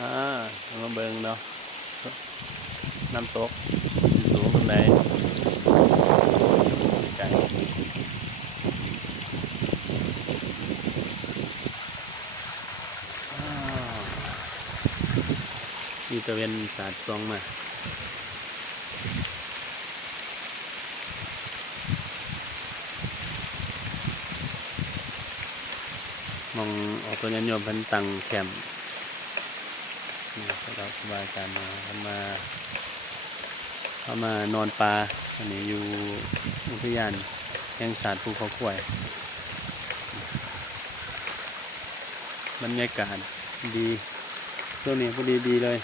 อ่ามาเบิ่งเนาะน้ำตกสูงตรงไหนไกลมีตะเวนสาดส่องมามองออกตัวยันโยมเพิ่นตั้งแคมป์นี่เราครูบาอาจารย์มาเขามานอนป่าอันนี้อยู่อุทยานแห่งชาติภูเขาข่วยบรรยากาศดีช่วงนี้พอดีเลย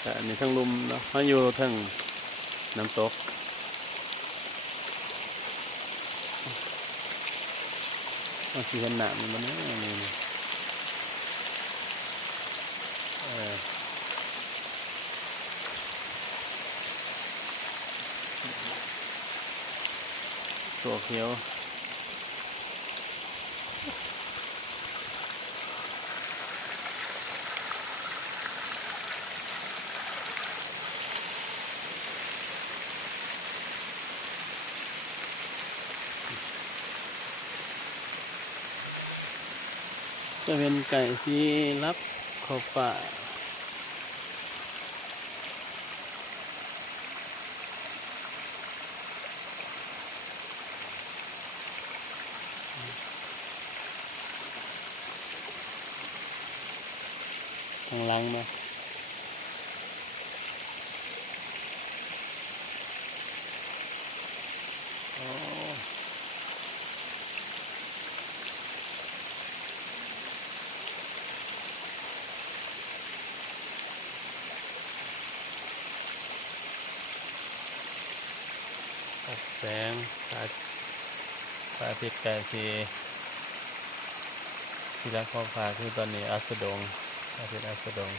แต่อันนี้ทั้งลุมเนาะมาอยู่ทั้งน้ำตกเอาสิเห็นหนามมันนี่ตัวเขียวจะเป็นไก่สีรับขอบป่าทางหลังมาโอ้แสงพระอาทิตย์ไก่สีรักขอบฟ้าคือตอนนี้อัสดงอาทิตย์อัสดง